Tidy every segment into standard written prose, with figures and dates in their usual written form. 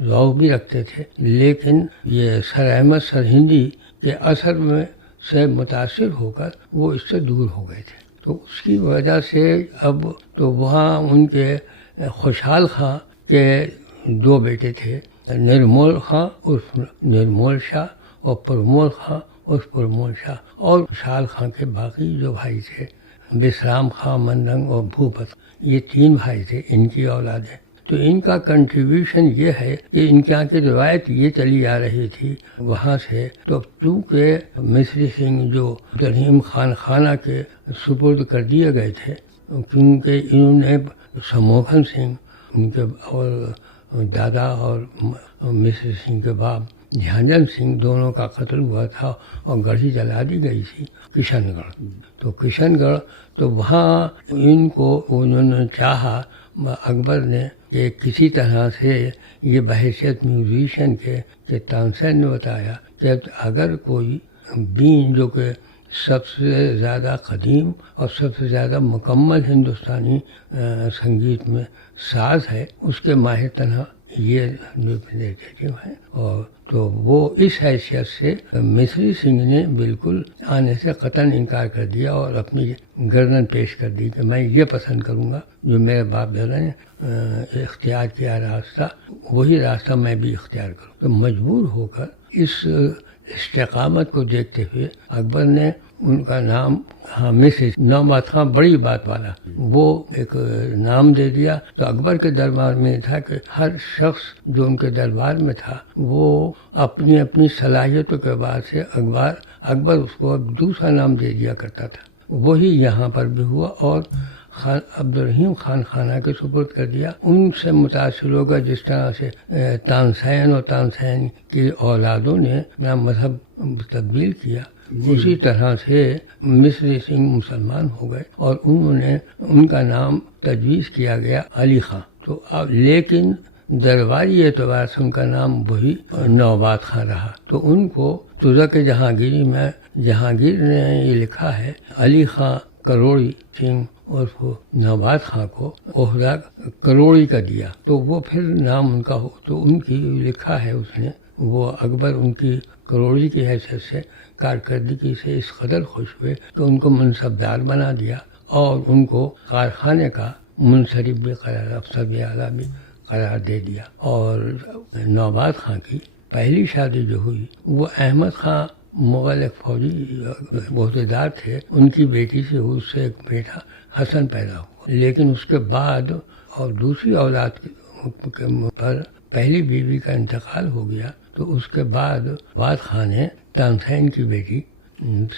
ذوق بھی رکھتے تھے، لیکن یہ سر احمد سرہندی کے اثر میں سے متاثر ہو کر وہ اس سے دور ہو گئے تھے. تو اس کی وجہ سے اب تو وہاں ان کے خوشحال خاں کے 2 بیٹے تھے، نرمول خاں عرف نرمول شاہ اور پرمول خاں عرف پرمول شاہ، اور خوشحال خاں کے باقی جو بھائی تھے بسرام خاں، منرنگ اور بھوپت، یہ 3 بھائی تھے، ان کی اولادیں. تو ان کا کنٹریبیوشن یہ ہے کہ ان کے یہاں کی روایت یہ چلی آ رہی تھی وہاں سے. تو چونکہ مصری سنگھ جو عبدالرحیم خان خانہ کے سپرد کر دیے گئے تھے، کیونکہ انہوں نے سموکھن سنگھ ان کے اور دادا اور مصری سنگھ کے باپ دھیان سنگھ دونوں کا قتل ہوا تھا اور گڑھی جلا دی گئی تھی کشن گڑھ. تو کشن گڑھ تو وہاں ان کو انہوں نے چاہا، اکبر نے، کہ کسی طرح سے یہ بحیثیت میوزیشین کے کہ تانسین نے بتایا کہ اگر کوئی بین جو کہ سب سے زیادہ قدیم اور سب سے زیادہ مکمل ہندوستانی سنگیت میں ساز ہے، اس کے ماہر تنہا یہ ریپرزینٹیٹیو ہیں. اور تو وہ اس حیثیت سے مصری سنگھ نے بالکل آنے سے قطعاً انکار کر دیا اور اپنی گردن پیش کر دی کہ میں یہ پسند کروں گا جو میرے باپ دادا نے اختیار کیا راستہ، وہی راستہ میں بھی اختیار کروں. تو مجبور ہو کر اس استقامت کو دیکھتے ہوئے اکبر نے ان کا نام مصری نوبات خاں بڑی بات والا وہ ایک نام دے دیا. تو اکبر کے دربار میں تھا کہ ہر شخص جو ان کے دربار میں تھا وہ اپنی اپنی صلاحیتوں کے بعد سے اکبر اس کو دوسرا نام دے دیا کرتا تھا. وہی یہاں پر بھی ہوا اور عبدالرحیم خان خانہ کے سپرد کر دیا. ان سے متاثر ہوگا جس طرح سے تانسین اور تانسین کی اولادوں نے اپنا مذہب تبدیل کیا، اسی طرح سے مصری سنگھ مسلمان ہو گئے اور انہوں نے ان کا نام تجویز کیا گیا علی خان. تو لیکن درباری اعتبار سے ان کا نام وہی نوبات خان رہا. تو ان کو تزک جہانگیری میں جہانگیر نے یہ لکھا ہے علی خان کروڑی سنگھ اور نوبات خان کو عہدہ کروڑی کا دیا. تو وہ پھر نام ان کا ہو تو ان کی لکھا ہے اس نے، وہ اکبر ان کی کروڑی کی حیثیت سے کارکردگی سے اس قدر خوش ہوئے کہ ان کو منصبدار بنا دیا اور ان کو کارخانے کا منصرف بھی قرار، افسر بھی اعلیٰ بھی قرار دے دیا. اور نوبات خان کی پہلی شادی جو ہوئی وہ احمد خان مغل ایک فوجی عہدیدار تھے، ان کی بیٹی سے ہوئی، اس سے ایک بیٹا حسن پیدا ہوا. لیکن اس کے بعد اور دوسری اولاد پر پہلی بیوی کا انتقال ہو گیا. تو اس کے بعد واد خان نے تانسین کی بیٹی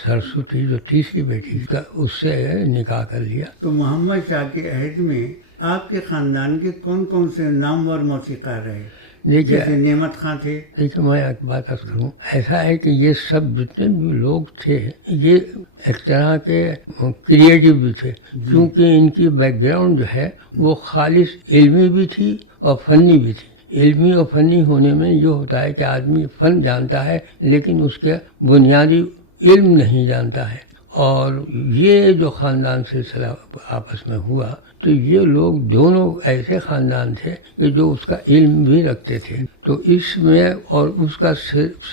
سرسوتی جو تیسری بیٹی کا اس سے نکاح کر لیا. تو محمد شاہ کے عہد میں آپ کے خاندان کے کون کون سے نامور موسیقار رہے؟ جیسے نعمت خان تھے. دیکھیے میں ایک بات عرض کروں، ایسا ہے کہ یہ سب جتنے بھی لوگ تھے یہ ایک طرح کے کریٹو بھی تھے، کیونکہ ان کی بیک گراؤنڈ جو ہے وہ خالص علمی بھی تھی اور فنی بھی تھی. علمی اور فنی ہونے میں یہ ہوتا ہے کہ آدمی فن جانتا ہے لیکن اس کے بنیادی علم نہیں جانتا ہے. اور یہ جو خاندان سلسلہ آپس میں ہوا تو یہ لوگ دونوں ایسے خاندان تھے کہ جو اس کا علم بھی رکھتے تھے. تو اس میں اور اس کا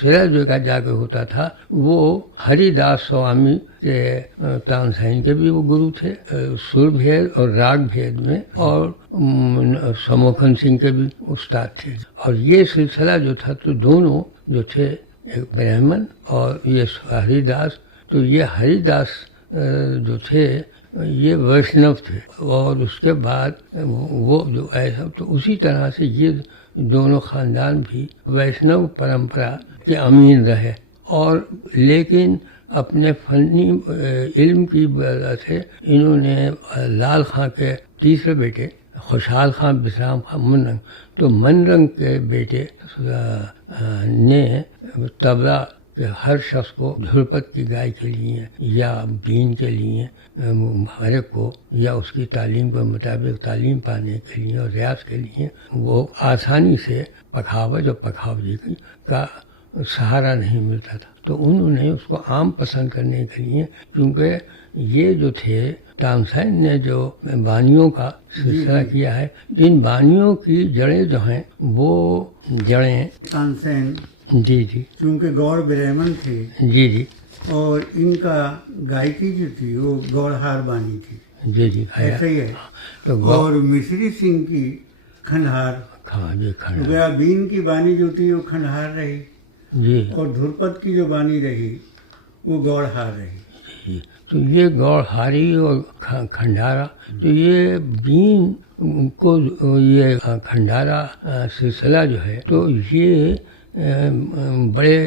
سرا جو جا کے ہوتا تھا وہ ہری داس سوامی کے تانسین کے بھی وہ گرو تھے سر بھید اور راگ بھید میں، اور سموکھن سنگھ کے بھی استاد تھے. اور یہ سلسلہ جو تھا تو دونوں جو تھے ایک برہمن اور یہ ہری داس. تو یہ ہری داس جو تھے یہ ویشنو تھے اور اس کے بعد وہ جو ایسا تو اسی طرح سے یہ دونوں خاندان بھی ویشنو پرمپرا کے امین رہے. اور لیکن اپنے فنی علم کی وجہ سے انہوں نے لال خان کے تیسرے بیٹے خوشحال خان بسرام خان منرنگ، تو منرنگ کے بیٹے نے طبلہ کہ ہر شخص کو دھرپت کی گائے کے لیے یا بین کے لیے ہر ایک کو یا اس کی تعلیم کے مطابق تعلیم پانے کے لیے اور ریاض کے لیے وہ آسانی سے پکھاوج اور پکھاوجی کا سہارا نہیں ملتا تھا. تو انہوں نے اس کو عام پسند کرنے کے لیے، کیونکہ یہ جو تھے تانسین نے جو بانیوں کا سلسلہ کیا ہے، ان بانیوں کی جڑیں جو ہیں وہ جڑیں تانسین جی جی چونکہ گوڑ برہمن تھے جی جی اور ان کا گائکی جو تھی وہ گوڑہار بانی تھی، جی جی ایسا ہی ہے. تو اور مصری سنگھ کی کھنڈہار، ہاں جی کھڑا گیا بین کی بانی جو تھی وہ کھنڈہار رہی، جی اور دھرپد کی جو بانی رہی وہ گوڑہار رہی. جی. تو یہ گوڑہاری اور کھنڈارا، تو یہ بین کو یہ کھنڈارا سلسلہ جو ہے تو یہ بڑے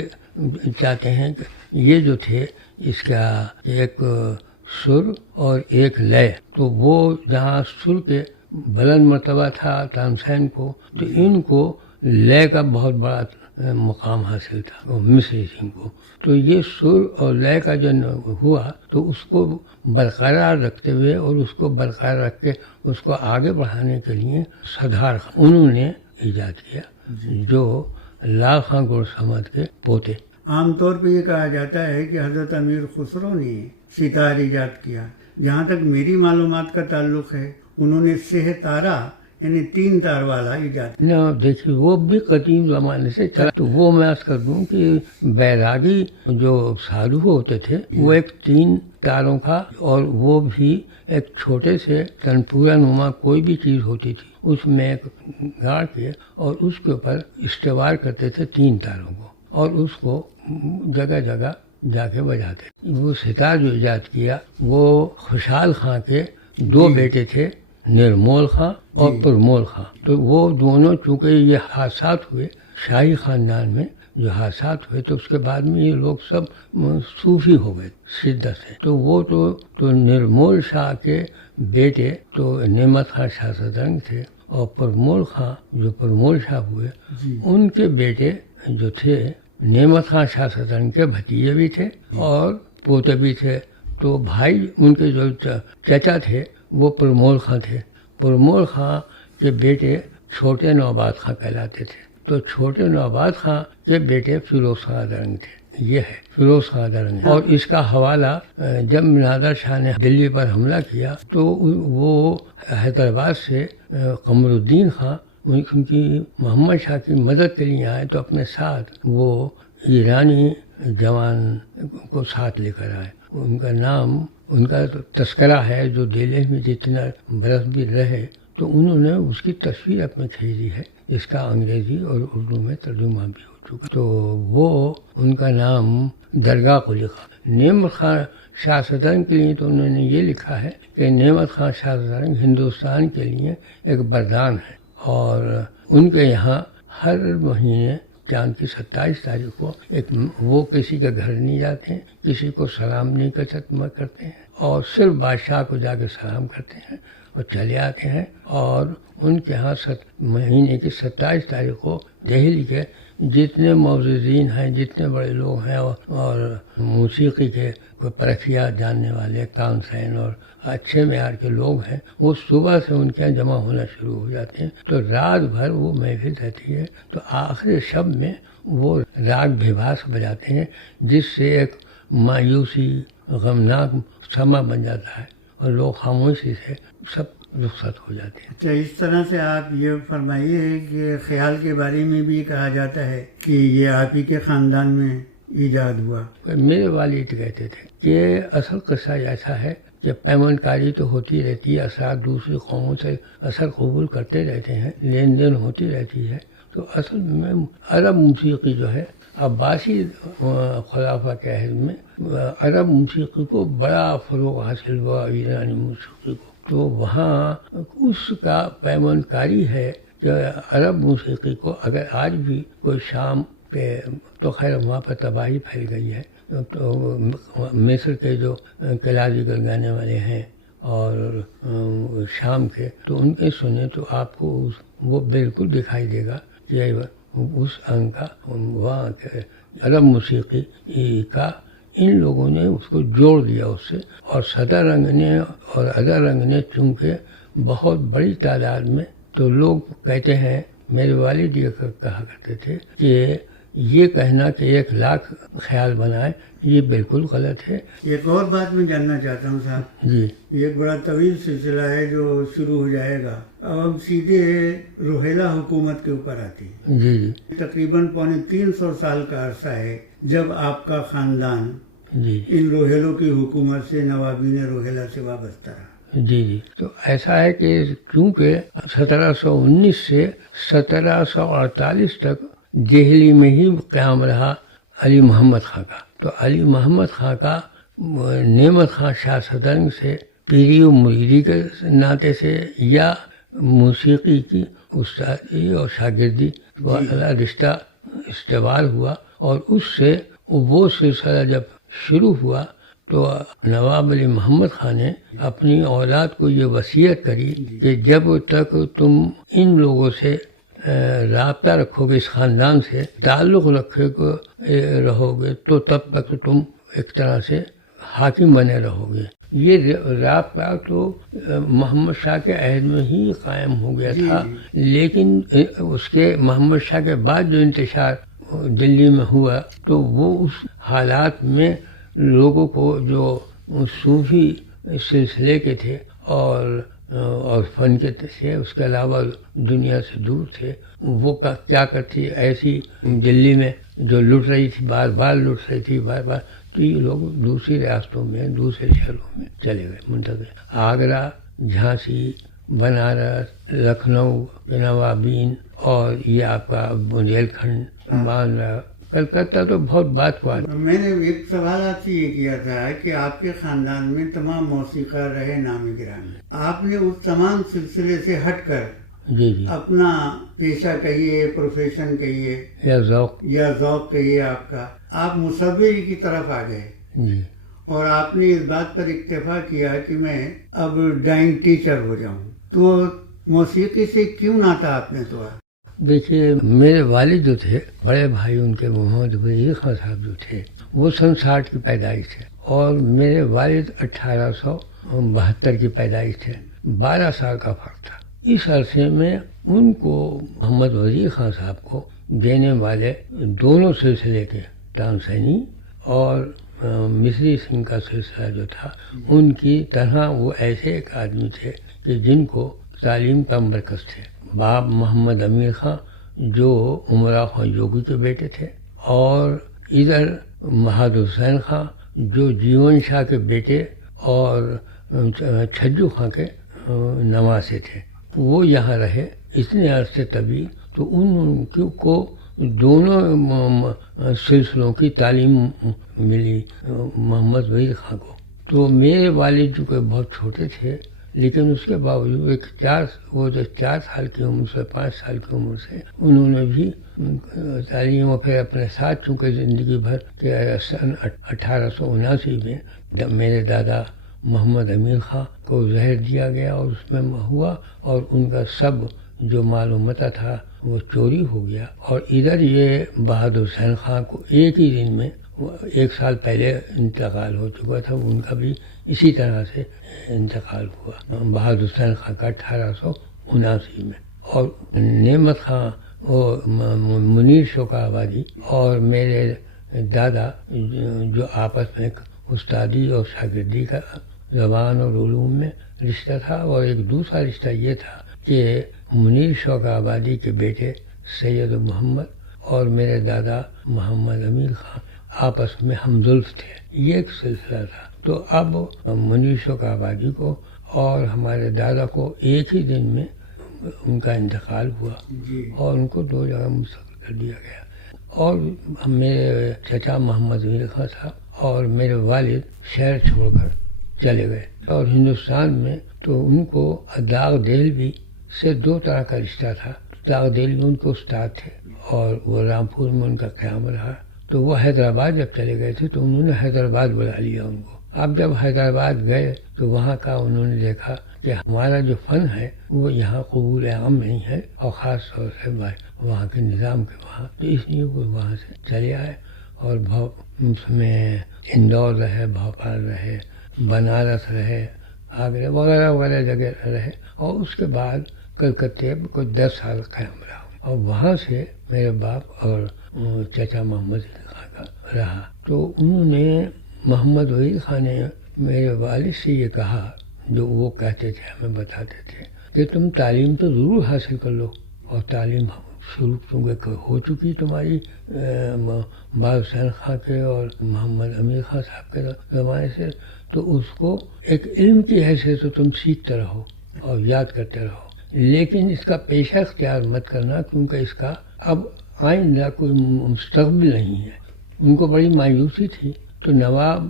چاہتے ہیں کہ یہ جو تھے اس کا ایک سر اور ایک لے، تو وہ جہاں سر کے بلند مرتبہ تھا تانسین کو، تو ان کو لے کا بہت بڑا مقام حاصل تھا مصری سنگھ کو. تو یہ سر اور لے کا جو ہوا تو اس کو برقرار رکھتے ہوئے اور اس کو برقرار رکھ کے اس کو آگے بڑھانے کے لیے سدھار خان انہوں نے ایجاد کیا، جو لال خان گڑ سمد کے پوتے. عام طور پہ یہ کہا جاتا ہے کہ حضرت امیر خسرو نے ستار ایجاد کیا. جہاں تک میری معلومات کا تعلق ہے انہوں نے سہ تارا یعنی 3 تار والا ایجاد. نہ دیکھیے وہ بھی قدیم زمانے سے چلا، تو وہ میں عرض کر دوں کہ بیراگی جو سادھو ہوتے تھے وہ ایک 3 تاروں کا، اور وہ بھی ایک چھوٹے سے تنپورا نما کوئی بھی چیز ہوتی تھی اس میں ایک گاڑ کے اور اس کے اوپر استوار کرتے تھے 3 تاروں کو، اور اس کو جگہ جگہ جا کے بجاتے. وہ ستار جو ایجاد کیا وہ خوشحال خان کے 2 بیٹے تھے، نرمول خان اور پرمول خان. تو وہ دونوں چونکہ یہ حادثات ہوئے شاہی خاندان میں، جو حادثات ہوئے تو اس کے بعد میں یہ لوگ سب صوفی ہو گئے شدت سے. تو وہ تو نرمول شاہ کے بیٹے تو نعمت خان شاہ سترنگ تھے، اور پرمول خان جو پرمول شاہ ہوئے ان کے بیٹے جو تھے نعمت خان شاہ سترنگ کے بھتیجے بھی تھے اور پوتے بھی تھے. تو بھائی ان کے جو چچا تھے وہ پرمول خان تھے. پرمول خان کے بیٹے چھوٹے نوآباد خان کہلاتے تھے. تو چھوٹے نوآباد خان کے بیٹے فیروز خان درنگ تھے. یہ ہے فیروز خان درنگ. اور اس کا حوالہ جب نادر شاہ نے دلی پر حملہ کیا تو وہ حیدرآباد سے قمر الدین خان ان کی محمد شاہ کی مدد کے لیے آئے، تو اپنے ساتھ وہ ایرانی جوان کو ساتھ لے کر آئے. ان کا نام، ان کا تذکرہ ہے جو دہلی میں جتنا برس بھی رہے، تو انہوں نے اس کی تصویر اپنے کھینچی ہے، اس کا انگریزی اور اردو میں ترجمہ بھی ہو چکا. تو وہ ان کا نام درگاہ قلی خان. نعمت خان شاہ سترنگ کے لیے تو انہوں نے یہ لکھا ہے کہ نعمت خان شاہ سترنگ ہندوستان کے لیے ایک بردان ہے، اور ان کے یہاں ہر مہینے چاند کی 27 تاریخ کو وہ کسی کے گھر نہیں جاتے ہیں، کسی کو سلام نہیں کرتے ہیں، اور صرف بادشاہ کو جا کے سلام کرتے ہیں اور چلے آتے ہیں. اور ان کے ہاں مہینے کی 27 تاریخ کو دہلی کے جتنے معززین ہیں، جتنے بڑے لوگ ہیں اور موسیقی کے کوئی پرکھیا جاننے والے تانسین اور اچھے معیار کے لوگ ہیں، وہ صبح سے ان کے یہاں جمع ہونا شروع ہو جاتے ہیں. تو رات بھر وہ محفل رہتی ہے. تو آخری شب میں وہ راگ بھیبھاس بجاتے ہیں، جس سے ایک مایوسی غمناک سما بن جاتا ہے اور لوگ خاموشی سے سب رخصت ہو جاتے ہیں. اچھا، اس طرح سے آپ یہ فرمائیے کہ خیال کے بارے میں بھی کہا جاتا ہے کہ یہ آپ ہی کے خاندان میں ایجاد ہوا. میرے والد کہتے تھے کہ اصل قصہ ایسا ہے کہ پیمند کاری تو ہوتی رہتی ہے، اثرات دوسری قوموں سے اثر قبول کرتے رہتے ہیں، لین دین ہوتی رہتی ہے. تو اصل میں عرب موسیقی جو ہے عباسی خلافہ کے عہد میں عرب موسیقی کو بڑا فروغ حاصل ہوا، ایرانی موسیقی کو. تو وہاں اس کا پیمند کاری ہے کہ عرب موسیقی کو اگر آج بھی کوئی شام پہ، تو خیر وہاں پر تباہی پھیل گئی ہے، تو مصر کے جو کلاسیکل گانے والے ہیں اور شام کے، تو ان کے سنیں تو آپ کو وہ بالکل دکھائی دے گا کہ اس انگ کا وہاں کے عرب موسیقی کا ان لوگوں نے اس کو جوڑ دیا اس سے. اور صدر رنگ نے اور ادر رنگ نے چونکہ بہت بڑی تعداد میں، تو لوگ کہتے ہیں، میرے والد یہ کہا کرتے تھے کہ یہ کہنا کہ 1,00,000 خیال بنائے یہ بالکل غلط ہے. ایک اور بات میں جاننا چاہتا ہوں صاحب. جی یہ ایک بڑا طویل سلسلہ ہے جو شروع ہو جائے گا. اب ہم سیدھے روہیلا حکومت کے اوپر آتی ہیں. جی جی تقریباً 350 سال کا عرصہ ہے جب آپ کا خاندان جی ان روہیلوں کی حکومت سے، نوابین روہیلا سے وابستہ رہا. جی جی تو ایسا ہے کہ چونکہ 1719 سے 1748 تک دہلی میں ہی قیام رہا علی محمد خاں کا. تو علی محمد خاں کا نعمت خاں شاہ صدرنگ سے پیری و مریدی کے ناطے سے یا موسیقی کی استادی اور شاگردی والا رشتہ استوار ہوا، اور اس سے وہ سلسلہ جب شروع ہوا تو نواب علی محمد خان نے اپنی اولاد کو یہ وصیت کری کہ جب تک تم ان لوگوں سے رابطہ رکھو گے، اس خاندان سے تعلق رہو گے، تو تب تک تم ایک طرح سے حاکم بنے رہو گے. یہ رابطہ تو محمد شاہ کے عہد میں ہی قائم ہو گیا تھا، لیکن اس کے محمد شاہ کے بعد جو انتشار دلی میں ہوا تو وہ اس حالات میں لوگوں کو جو صوفی سلسلے کے تھے اور فن کے تھے، اس کے علاوہ دنیا سے دور تھے، وہ کیا کرتی ایسی دلی میں جو لٹ رہی تھی، بار بار لٹ رہی تھی بار بار، تو یہ لوگ دوسری ریاستوں میں، دوسرے شہروں میں چلے گئے منتقل. آگرہ، جھانسی، بنارس، لکھنؤ کے نوابین، اور یہ آپ کا بندیل کھنڈ، باندرا، کلکتہ تو بہت بات کو آتا. میں نے ایک سوال آپ سے یہ کیا تھا کہ آپ کے خاندان میں تمام موسیقار رہے نامی گرامی، آپ نے اس تمام سلسلے سے ہٹ کر جی جی اپنا پیشہ کہیے، پروفیشن کہیے یا ذوق. یا ذوق کہیے آپ کا، آپ مصوری کی طرف آ گئے، جی اور آپ نے اس بات پر اکتفا کیا کہ میں اب ڈرائنگ ٹیچر ہو جاؤں. تو موسیقی سے کیوں ناتا آپ نے توڑا؟ دیکھیے، میرے والد جو تھے، بڑے بھائی ان کے محمد وزیر خان صاحب جو تھے، وہ سن 60 کی پیدائش تھے، اور میرے والد 1872 کی پیدائش تھے. 12 سال کا فرق تھا. اس عرصے میں ان کو محمد وزیر خان صاحب کو دینے والے دونوں سلسلے کے، تانسینی اور مصری سنگھ کا سلسلہ جو تھا، ان کی طرح وہ ایسے ایک آدمی تھے کہ جن کو تعلیم کا مرکز تھے. باپ محمد امیر خان جو امراؤ خان یوگی کے بیٹے تھے، اور ادھر بہادر حسین خان جو جیون شاہ کے بیٹے اور چھجو خان کے نواسے تھے. وہ یہاں رہے اتنے عرصے طویل، تو ان کو دونوں سلسلوں کی تعلیم ملی محمد وحید خان کو. تو میرے والد جو کہ بہت چھوٹے تھے، لیکن اس کے باوجود 4 سال کی عمر سے 5 سال کی عمر سے انہوں نے بھی تعلیم، اور پھر اپنے ساتھ چونکہ زندگی بھر کے سن 1879 میں میرے دادا محمد امیر خان کو زہر دیا گیا، اور اس میں ہوا، اور ان کا سب جو مال و متاع تھا وہ چوری ہو گیا. اور ادھر یہ بہادر حسین خان کو ایک ہی دن میں 1 سال پہلے انتقال ہو چکا تھا، ان کا بھی اسی طرح سے انتقال ہوا. بہادر حسین خان کا 1879 میں، اور نعمت خان اور منیر شوکا آبادی اور میرے دادا جو آپس میں استادی اور شاگردی کا زبان اور علوم میں رشتہ تھا. اور ایک دوسرا رشتہ یہ تھا کہ منیر شوکا آبادی کے بیٹے سید محمد اور میرے دادا محمد امیر خان آپس میں ہمزلف تھے. یہ ایک سلسلہ تھا. تو اب منیر شوکا آبادی کو اور ہمارے دادا کو ایک ہی دن میں ان کا انتقال ہوا، اور ان کو 2 جگہ منتقل کر دیا گیا. اور میرے چچا محمد امیر خان صاحب اور میرے والد شہر چھوڑ کر چلے گئے. اور ہندوستان میں تو ان کو داغ دہلوی سے 2 طرح کا رشتہ تھا. داغ دہلوی ان کے استاد تھے، اور وہ رامپور میں ان کا قیام رہا. تو وہ حیدرآباد جب چلے گئے تھے تو انہوں نے حیدرآباد بلا لیا ان کو. اب جب حیدرآباد گئے تو وہاں کا انہوں نے دیکھا کہ ہمارا جو فن ہے وہ یہاں قبول عام نہیں ہے، اور خاص طور سے وہاں کے نظام کے وہاں. تو اس لیے وہ وہاں سے چلے آئے، اور میں اندور رہے، بھوپال رہے، بنارس رہے، آگرہ وغیرہ وغیرہ جگہ رہے. اور اس کے بعد کلکتے میں کوئی 10 سال قیام رہا، اور وہاں سے میرے باپ اور چچا محمد وحید خان کا رہا. تو انہوں نے محمد وحید خان نے میرے والد سے یہ کہا، جو وہ کہتے تھے ہمیں بتاتے تھے کہ تم تعلیم تو ضرور حاصل کر لو، اور تعلیم شروع چونکہ ہو چکی تمہاری باز حسین خان کے اور محمد امیر خان صاحب کے زمانے سے، تو اس کو ایک علم کی حیثیت سے تم سیکھتے رہو اور یاد کرتے رہو، لیکن اس کا پیشہ اختیار مت کرنا، کیونکہ اس کا اب آئندہ کوئی مستقبل نہیں ہے. ان کو بڑی مایوسی تھی. تو نواب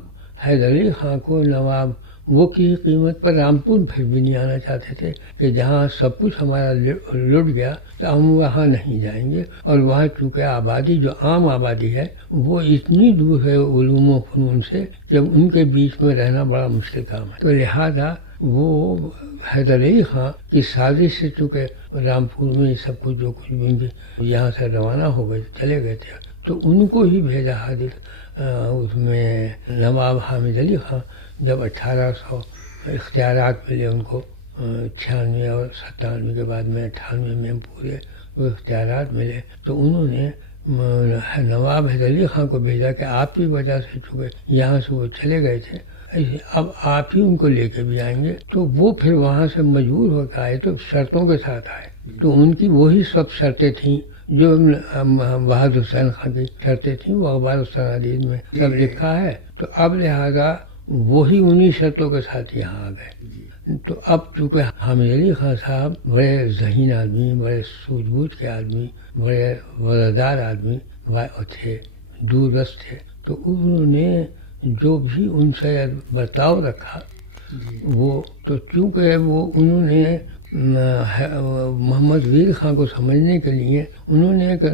حیدر علی خان کو نواب وہ کی قیمت پر رامپور پھر بھی نہیں آنا چاہتے تھے کہ جہاں سب کچھ ہمارا لٹ گیا تو ہم وہاں نہیں جائیں گے، اور وہاں چونکہ آبادی جو عام آبادی ہے وہ اتنی دور ہے علوم و فنون سے کہ ان کے بیچ میں رہنا بڑا مشکل کام ہے. تو لہذا وہ حیدر علی خان کی سازش سے چونکہ رامپور میں سب کچھ جو کچھ بھی یہاں سے روانہ ہو گئے چلے گئے تھے، تو ان کو ہی بھیجا حاضر. اس میں نواب حامد علی خان جب 1800 اختیارات ملے ان کو 96 اور 97 کے بعد میں 98 میں پورے وہ اختیارات ملے، تو انہوں نے نواب حیدر علی خان کو بھیجا کہ آپ کی وجہ سے چونکہ یہاں سے وہ چلے گئے تھے، اب آپ ہی ان کو لے کے بھی آئیں گے. تو وہ پھر وہاں سے مجبور ہو کے آئے، تو شرطوں کے ساتھ آئے. تو ان کی وہی سب شرطیں تھیں جو بہادر حسین خان کی شرطیں تھیں، وہ اخبار الصنادید میں سب لکھا ہے. تو اب لہذا وہی انہی شرطوں کے ساتھ یہاں آ گئے. تو اب چونکہ حامد علی خان صاحب بڑے ذہین آدمی، بڑے سوجھ بوجھ کے آدمی، بڑے وزردار آدمی تھے، دور رس تھے، تو انہوں نے جو بھی ان سے برتاؤ رکھا وہ تو چونکہ وہ انہوں نے محمد وحید خان کو سمجھنے کے لیے انہوں نے ایک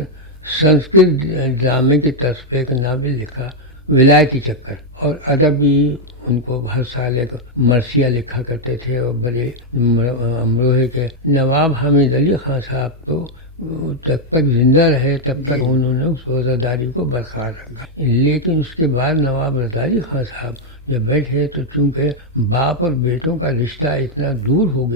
سنسکرت ڈرامے کی طرز پہ ایک ناول لکھا، ولایتی چکر، اور ادبی ان کو ہر سال ایک مرثیہ لکھا کرتے تھے، اور بڑے امروہے کے نواب حامد علی خان صاحب تو جب تک زندہ رہے تب تک انہوں نے اس وزرداری کو برقرار رکھا. لیکن اس کے بعد نواب رضا علی خان صاحب جب بیٹھے تو چونکہ باپ اور بیٹوں کا رشتہ اتنا دور ہو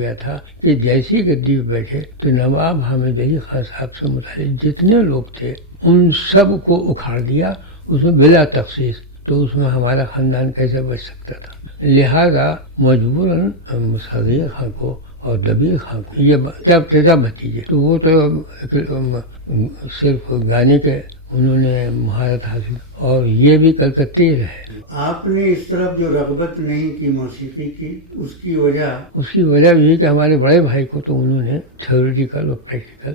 گیا تھا کہ جیسی گدی پہ بیٹھے تو نواب حامد علی خان صاحب سے متعلق جتنے لوگ تھے ان سب کو اکھاڑ دیا، اس میں بلا تخصیص. تو اس میں ہمارا خاندان کیسے بچ سکتا تھا؟ لہذا مجبوراً صغیر خان کو اور دبیر خان کو، یہ چچا بھتیجے، تو وہ تو صرف گانے کے انہوں نے مہارت حاصل، اور یہ بھی کلکتے رہے. آپ نے اس طرف جو رغبت نہیں کی موسیقی کی، اس کی وجہ یہ کہ ہمارے بڑے بھائی کو تو انہوں نے تھیوریٹیکل اور پریکٹیکل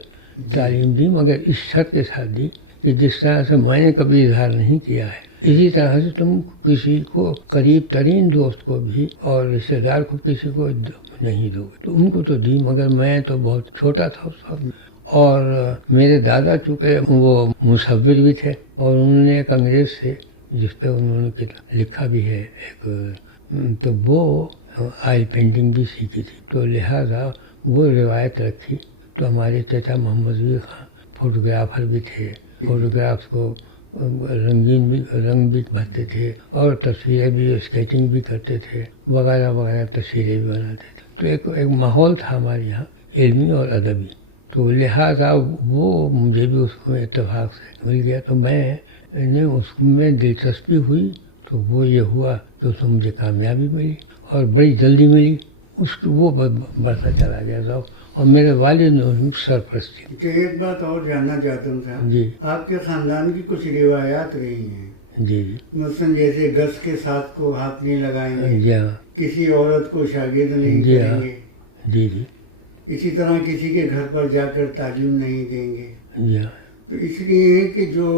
تعلیم دی، مگر اس شرط کے ساتھ دی کہ جس طرح سے میں نے کبھی اظہار نہیں کیا ہے اسی طرح سے تم کسی کو قریب ترین دوست کو بھی اور رشتہ دار کو کسی کو نہیں دو. تو ان کو تو دی، مگر میں تو بہت چھوٹا تھا اس وقت. اور میرے دادا چونکہ وہ مصور بھی تھے، اور انہوں نے ایک انگریز سے جس پہ انہوں نے لکھا بھی ہے ایک، تو وہ آئل پینٹنگ بھی سیکھی تھی، تو لہٰذا وہ روایت رکھی. تو ہمارے چچا محمد وحید خان فوٹوگرافر بھی تھے، فوٹوگرافس کو رنگ بھی بھرتے تھے، اور تصویریں بھی اسکیچنگ بھی کرتے تھے، وغیرہ وغیرہ تصویریں بھی بناتے تھے. تو ایک ماحول تھا ہمارے یہاں علمی اور ادبی. تو لہٰذا وہ مجھے بھی اس میں اتفاق سے مل گیا. تو میں نے اس میں دلچسپی ہوئی، تو وہ یہ ہوا کہ اس میں مجھے کامیابی ملی، اور بڑی جلدی ملی. وہ بڑھتا چلا گیا ذوق، اور میرے والد نے ان کی سرپرستی. ایک بات اور جاننا چاہتا ہوں صاحب، جی آپ کے خاندان کی کچھ روایات رہی ہیں، جی مثلاً جیسے گز کے ساتھ کو ہاتھ نہیں لگائیں گے، جی ہاں کسی عورت کو شاگرد نہیں جی کریں ہاں گے، جی جی اسی طرح کسی کے گھر پر جا کر تعلیم نہیں دیں گے. جی ہاں تو اس لیے کہ جو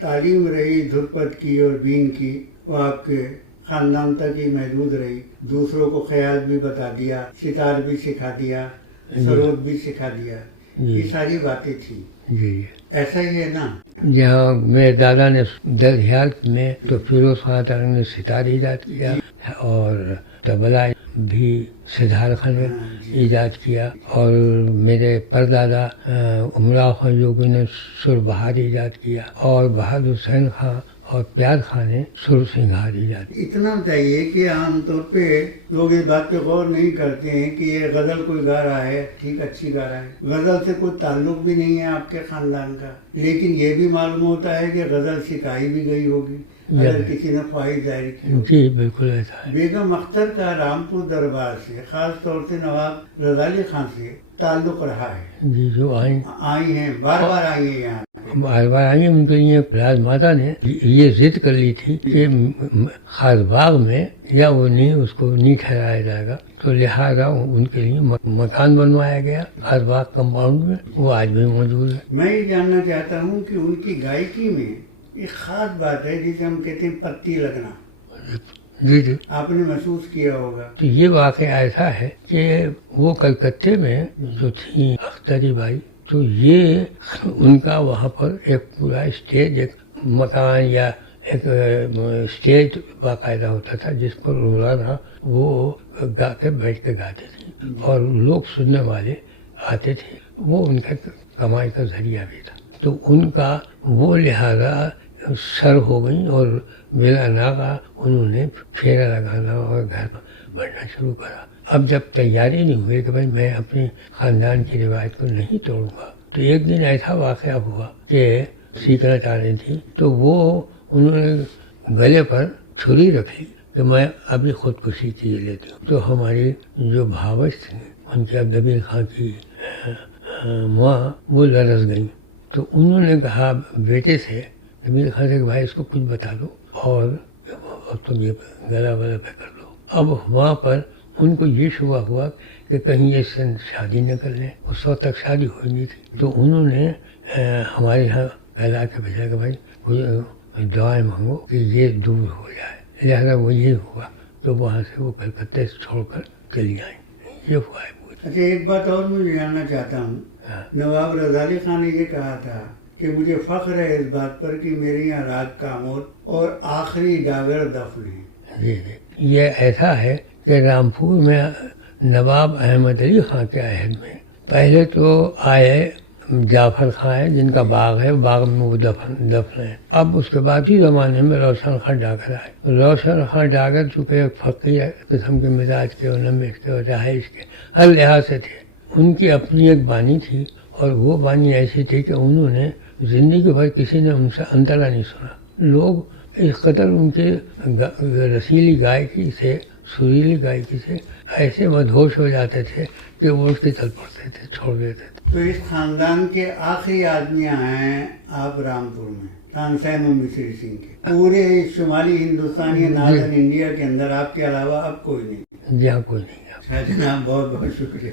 تعلیم رہی دھرپد کی اور بین کی وہ آپ کے خاندان تک ہی محدود رہی. دوسروں کو خیال بھی بتا دیا، ستار بھی سکھا دیا، سرود بھی سکھا دیا، یہ ساری باتیں تھیں. جی ایسا ہی ہے نا؟ جہاں میرے دادا نے درحیال میں تو فیروز خان ترنگ نے ستار ایجاد کیا، اور تبلا بھی سدھار خان نے ایجاد کیا، اور میرے پردادا امراؤ خان جوگی نے سر بہار ایجاد کیا، اور بہادر حسین خان اور پیار خانے سر سنگاری جاتی. اتنا بتائیے کہ عام طور پہ لوگ اس بات پہ غور نہیں کرتے ہیں کہ یہ غزل کوئی گا رہا ہے، ٹھیک اچھی گا رہا ہے، غزل سے کوئی تعلق بھی نہیں ہے آپ کے خاندان کا، لیکن یہ بھی معلوم ہوتا ہے کہ غزل سکھائی بھی گئی ہوگی اگر کسی نے خواہش ظاہر کی ہوگی. جی بالکل ایسا ہے. بیگم اختر کا رامپور دربار سے خاص طور سے نواب رضا علی خان سے تعلق رہا ہے. جی جو آئی ہیں، بار بار آئی ہیں یہاں. بار بار آئی. ان کے لیے راج ماتا نے یہ ضد کر لی تھی کہ خاص باغ میں یا وہ نہیں اس کو نہیں ٹھہرایا جائے گا، تو لہٰذا ان کے لیے مکان بنوایا گیا خاص باغ کمپاؤنڈ میں. وہ آج بھی موجود ہے. میں یہ جاننا چاہتا ہوں کہ ان کی گائیکی میں ایک خاص بات ہے جسے ہم کہتے ہیں پتی لگنا. جی جی آپ نے محسوس کیا ہوگا. تو یہ واقعہ ایسا ہے کہ وہ کلکتے میں جو تھی اختری بائی، تو یہ ان کا وہاں پر ایک پورا اسٹیج، ایک مکان یا ایک اسٹیج باقاعدہ ہوتا تھا جس پر روزانہ وہ گا کے بیٹھ کے گاتے تھے اور لوگ سننے والے آتے تھے. وہ ان کا کمائی کا ذریعہ بھی تھا. تو ان کا وہ لہذا سر ہو گئی اور بلا ناغہ انہوں نے پھیرا لگانا اور گھر بڑھنا شروع کرا. اب جب تیاری نہیں ہوئی کہ بھائی میں اپنے خاندان کی روایت کو نہیں توڑوں گا، تو ایک دن ایسا واقعہ ہوا کہ سیکھنا چاہ رہی تھی تو وہ انہوں نے گلے پر چھری رکھ لی کہ میں ابھی خودکشی کی لیتی ہوں. تو ہماری جو بھاوش تھی ان کی اب نبیل خان کی ماں وہ لرز گئیں. تو انہوں نے کہا بیٹے سے، نبیل خان سے کہ بھائی اس کو کچھ بتا دو اور تم یہ گلا ولا پہ کر لو. اب وہاں پر ان کو یہ شبہ ہوا کہ کہیں یہ شادی نہ کر لیں. اس وقت تک شادی ہوئی نہیں تھی. تو انہوں نے ہمارے یہاں کہلا کے بھیجا کہ بھائی کوئی دعائیں مانگو کہ یہ دور ہو جائے. لہٰذا وہ یہ ہوا. تو وہاں سے وہ کلکتے سے چھوڑ کر چلی آئیں. یہ ہوا ہے. اچھا ایک بات اور میں جاننا چاہتا ہوں. نواب رضا علی خان نے یہ کہا تھا کہ مجھے فخر ہے اس بات پر کہ میرے یہاں راگ کامور اور آخری ڈاگر دفن ہے. جی جی یہ ایسا ہے کہ رامپور میں نواب احمد علی خان کے عہد میں پہلے تو آئے جعفر خان ہے جن کا باغ ہے، باغ میں وہ دفن ہے. اب اس کے بعد ہی زمانے میں روشن خان ڈاگر آئے. روشن خان ڈاگر چونکہ ایک فقیر قسم کے مزاج کے اور نمش کے اور رہائش کے ہر لحاظ سے تھے. ان کی اپنی ایک بانی تھی اور وہ بانی ایسی تھی کہ انہوں نے زندگی بھر کسی نے ان سے انترا نہیں سنا. لوگ اس قدر ان کے رسیلی گائکی سے، سریلی گائکی سے ایسے مدہوش ہو جاتے تھے کہ وہ اس کے چل پڑتے تھے، چھوڑ دیتے تھے. تو اس خاندان کے آخری آدمی ہیں آپ رامپور میں، تانسین و مصری سنگھ کے. پورے شمالی ہندوستان یا ناردرن انڈیا کے اندر آپ کے علاوہ اب کوئی نہیں. جہاں کوئی نہیں. اچھا جناب، بہت بہت شکریہ.